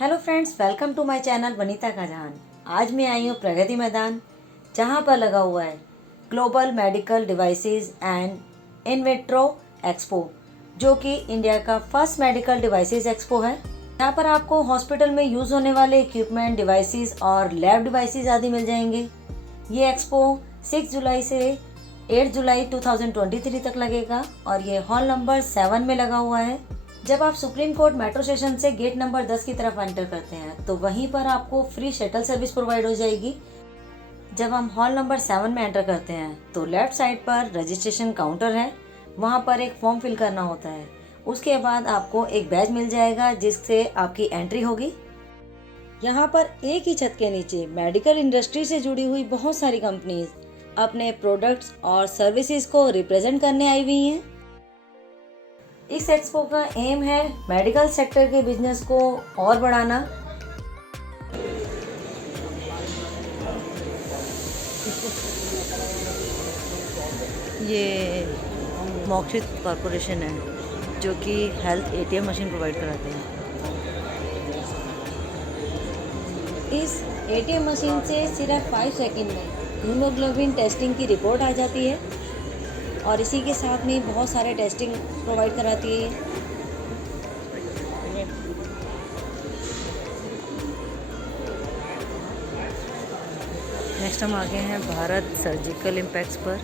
Hello friends, welcome to my channel Vanita का जहान। आज मैं आई हूँ प्रगति मैदान, जहाँ पर लगा हुआ है global medical devices and in vitro expo, जो कि इंडिया का फर्स्ट मेडिकल डिवाइसेस एक्सपो है। यहाँ पर आपको हॉस्पिटल में यूज़ होने वाले इक्विपमेंट, डिवाइसेस और लैब डिवाइसेस आदि मिल जाएंगे। ये एक्सपो 6 जुलाई से 8 जुलाई 2023 तक लगेगा और ये हॉल नंबर 7 में लगा हुआ है। जब आप सुप्रीम कोर्ट मेट्रो स्टेशन से गेट नंबर 10 की तरफ एंटर करते हैं तो वहीं पर आपको फ्री शटल सर्विस प्रोवाइड हो जाएगी। जब हम हॉल नंबर 7 में एंटर करते हैं तो लेफ्ट साइड पर रजिस्ट्रेशन काउंटर है, वहां पर एक फॉर्म फिल करना होता है। उसके बाद आपको एक बैज मिल जाएगा जिससे आपकी एंट्री होगी। यहाँ पर एक ही छत के नीचे मेडिकल इंडस्ट्री से जुड़ी हुई बहुत सारी कंपनीज अपने प्रोडक्ट्स और सर्विसेज को रिप्रेजेंट करने आई हुई हैं। इस एक्सपो का एम है मेडिकल सेक्टर के बिजनेस को और बढ़ाना। ये मोक्षित कॉरपोरेशन है जो कि हेल्थ एटीएम मशीन प्रोवाइड कराते हैं। इस एटीएम मशीन से सिर्फ 5 सेकंड में हीमोग्लोबिन टेस्टिंग की रिपोर्ट आ जाती है और इसी के साथ में बहुत सारे टेस्टिंग प्रोवाइड कराती है। नेक्स्ट हम आ गए हैं भारत सर्जिकल इम्पैक्ट्स पर,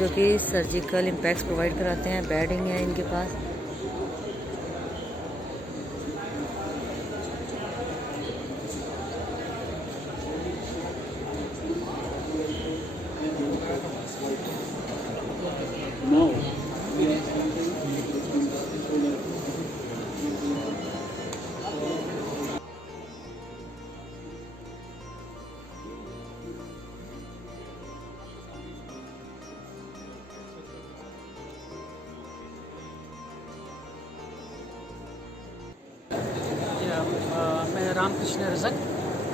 जो कि सर्जिकल इम्पैक्ट्स प्रोवाइड कराते हैं। बेडिंग है इनके पास। मैं Ramkrishna Rajak,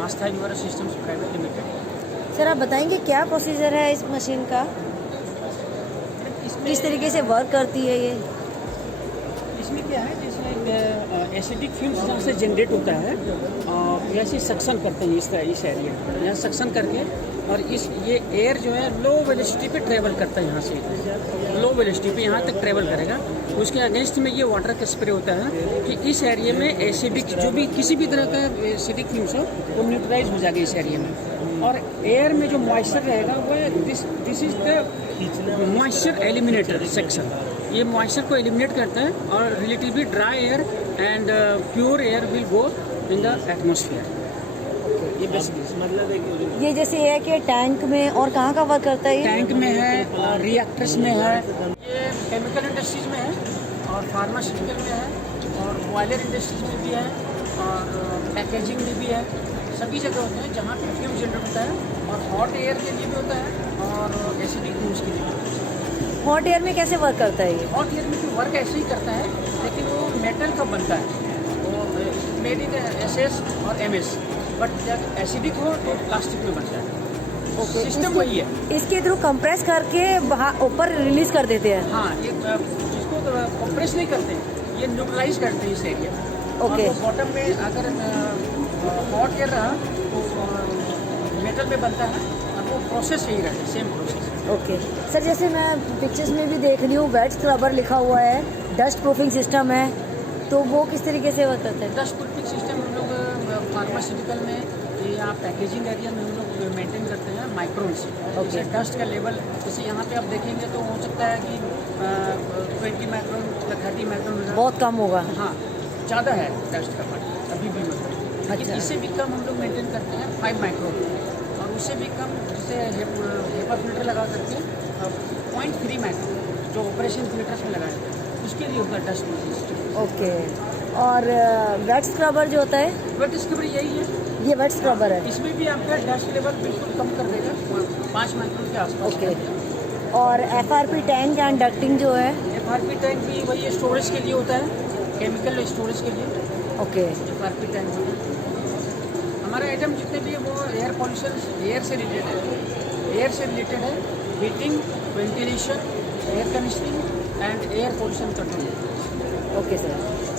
Aastha neuro systems private limited. Sir, आप बताएंगे क्या प्रोसीजर है इस मशीन का, किस तरीके से वर्क करती है ये? इसमें क्या है, जैसे एसिडिक फ्यूम्स जहाँ से जनरेट होता है वैसे सक्शन करते हैं इस एरिया यहाँ सक्शन करके, और ये एयर जो है लो वेलोसिटी पे ट्रेवल करता है। यहाँ से लो वेलोसिटी पे यहाँ तक ट्रेवल करेगा। उसके अगेंस्ट में ये वाटर का स्प्रे होता है कि इस एरिया में एसिडिक जो भी किसी भी तरह का एसिडिक फ्यूम्स हो वो न्यूट्रलाइज हो जाएगा इस एरिया में। और एयर में जो मॉइस्चर रहेगा वो this is the moisture eliminator section. ये मॉइस्चर को एलिमिनेट करता है और relatively dry air and pure air will go in the atmosphere. ये बेसिक मतलब ये जैसे है कि टैंक में और कहाँ का वर्क करता है? टैंक में है, रिएक्टर्स में है, ये केमिकल इंडस्ट्रीज में है और फार्मास्यूटिकल में है और बॉयलर इंडस्ट्रीज में भी है और पैकेजिंग में भी है। सभी जगह होते हैं जहाँ पे फ्यूम जनरेट होता है और हॉट एयर के लिए भी होता है और एसिडिक फ्यूम्स के लिए भी होता है। हॉट एयर में कैसे वर्क करता है ये? हॉट एयर में भी वर्क ऐसे ही करता है, लेकिन वो मेटल का बनता है, वो मेड इन SS और MS, बट जब एसिडिक हो तो प्लास्टिक में बनता है। सिस्टम वही है। इसके थ्रू कंप्रेस करके ऊपर रिलीज कर देते हैं। हाँ, ये इसको कंप्रेस नहीं करते, ये न्यूट्रलाइज करते हैं इस एरिया। ओके। और बॉटम में अगर हॉट एयर रहा तो मेटल में बनता है और वो प्रोसेस यही रहता है, सेम प्रोसेस। ओके सर, जैसे मैं पिक्चर्स में भी देख रही हूँ वेट स्क्रबर लिखा हुआ है, डस्ट प्रूफिंग सिस्टम है, तो वो किस तरीके से वर्क करता है? डस्ट प्रूफिंग सिस्टम हम लोग फार्मास्यूटिकल में या पैकेजिंग एरिया में हम लोग मेंटेन करते हैं माइक्रोन से। जैसे डस्ट का लेवल, जैसे यहाँ पे आप देखेंगे तो हो सकता है कि 20 माइक्रोन या 30 माइक्रोन बहुत कम होगा। हाँ, ज़्यादा है डस्ट का पार्ट अभी भी मतलब। अच्छा। इससे भी कम हम लोग मेंटेन करते हैं 5 माइक्रोन, और उससे भी कम जैसे हेपा फिल्टर लगा करके 0.3 माइक्रोन जो ऑपरेशन थिएटर्स में लगाया जाता है, उसके लिए होता है डस्ट प्रूफिंग सिस्टम। ओके। और वेट स्क्रबर जो होता है? वेट स्क्रबर यही है, ये वेट स्क्रबर है। इसमें भी आपका डस्ट लेवल बिल्कुल कम कर देगा, 5 माइक्रोन के आसपास। ओके। और FRP टैंक एंड डक्टिंग जो है? FRP टैंक भी वही स्टोरेज के लिए होता है, केमिकल स्टोरेज के लिए। ओके। FRP टैंक होता है। हमारे आइटम जितने भी है वो एयर पॉल्यूशन, एयर से रिलेटेड है, heating, ventilation, air conditioning and air pollution control. Okay sir,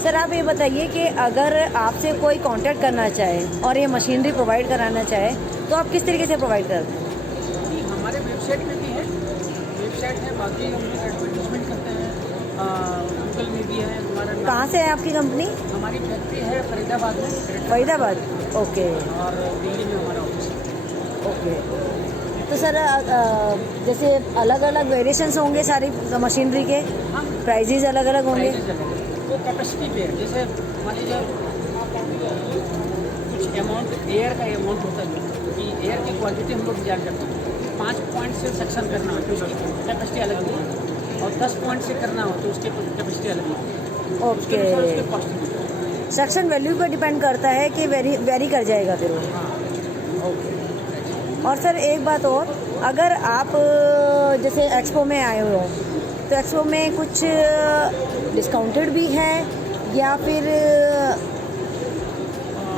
sir आप ये बताइए कि अगर आपसे कोई कांटेक्ट करना चाहे और ये मशीनरी प्रोवाइड कराना चाहे तो आप किस तरीके से प्रोवाइड करते हैं? जी, हमारे वेबसाइट में भी है, वेबसाइट है, बाकी हम लोग एडवर्टीजमेंट करते हैं, गूगल में भी है हमारा नाम। कहाँ से है आपकी कंपनी? हमारी फैक्ट्री है फरीदाबाद में, फरीदाबाद। ओके और दिल्ली में हमारा ऑफिस है। ओके। तो सर जैसे अलग अलग वेरिएशंस होंगे सारी मशीनरी के, हाँ, प्राइजेज अलग अलग होंगे? प्राइसेस अलग है। वो कैपेसिटी पे है, जैसे मान लीजिए कुछ अमाउंट एयर का अमाउंट होता है कि एयर की क्वांटिटी हम लोग डिजाइन करते हैं। 5 पॉइंट से सक्शन करना हो तो उसकी कैपेसिटी अलग होती है, और 10 पॉइंट से करना हो तो उसकी कैपेसिटी अलग होती है। उसके अनुसार उसके ओके। कॉस्ट होती है। सक्शन वैल्यू पर डिपेंड करता है कि वेरी कर जाएगा फिर वो। हाँ, ओके। और सर एक बात और, अगर आप जैसे एक्सपो में आए हो तो एक्सपो में कुछ डिस्काउंटेड भी है या फिर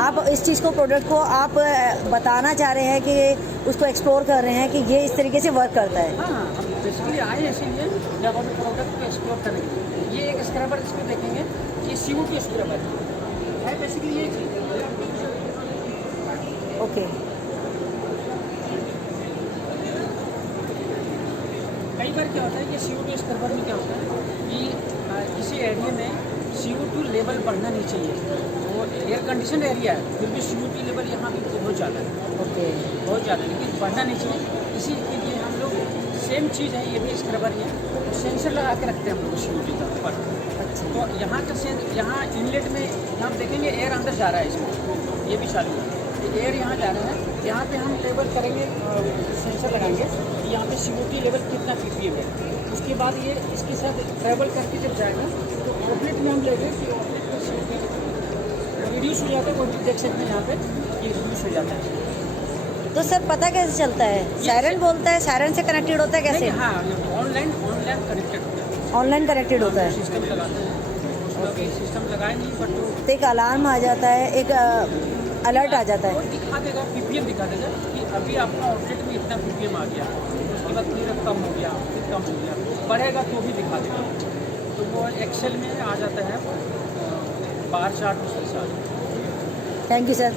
आप इस चीज़ को प्रोडक्ट को आप बताना चाह रहे हैं कि उसको एक्सप्लोर कर रहे हैं कि ये इस तरीके से वर्क करता है? हाँ, हम बेसिकली आए हैं इसीलिए जब हम प्रोडक्ट को एक्सप्लोर करेंगे। ये एक स्क्रबर इसमें देखेंगे, ये CO2 स्क्रबर है बेसिकली ये चीज़। ओके। कई बार क्या होता है कि CO2 स्क्रबर में क्या होता है कि किसी एरिया में CO2 लेवल बढ़ना नहीं चाहिए। वो एयर कंडीशन एरिया है, फिर भी CO2 लेवल यहाँ भी बहुत ज़्यादा है, ओके। बहुत ज़्यादा है, लेकिन बढ़ना नहीं चाहिए। इसी के लिए हम लोग सेम चीज़ है, ये भी स्क्रबर ही है, सेंसर लगा के रखते हैं हम लोग CO2 का ऊपर। अच्छा। तो यहाँ का यहाँ इनलेट में हम देखेंगे एयर अंदर जा रहा है इसमें, ये भी चालू है, एयर यहाँ जा रहा है। यहाँ पे हम लेवल करेंगे, सेंसर लगाएंगे कि यहाँ पे CO2 लेवल कितना ppm है। उसके बाद ये इसके साथ ट्रैवल करके जब जाएगा तो ऑपरेट में हम लेंगे कि ऑपरेट में CO2 रिड्यूस हो जाता है, वो भी देख सकते हैं यहाँ पे ये रिड्यूस हो जाता है। तो सर पता कैसे चलता है? सायरन बोलता है, सायरन से कनेक्टेड होता है कैसे? नहीं, हाँ, ऑनलाइन कनेक्टेड होता है, ऑनलाइन कनेक्टेड होता है। सिस्टम लगाते हैं, उसमें अभी सिस्टम लगाए नहीं, बट तो एक अलार्म आ जाता है, एक अलर्ट आ जाता वो है। दिखा देगा, ppm दिखा देगा कि अभी आपका आउटलेट में इतना ppm आ गया, उसके बाद फिर कम हो गया, फिर कम हो गया, बढ़ेगा तो भी दिखा देगा। तो वो एक्सेल में आ जाता है, बार चार्ट उसके साथ। Thank you sir.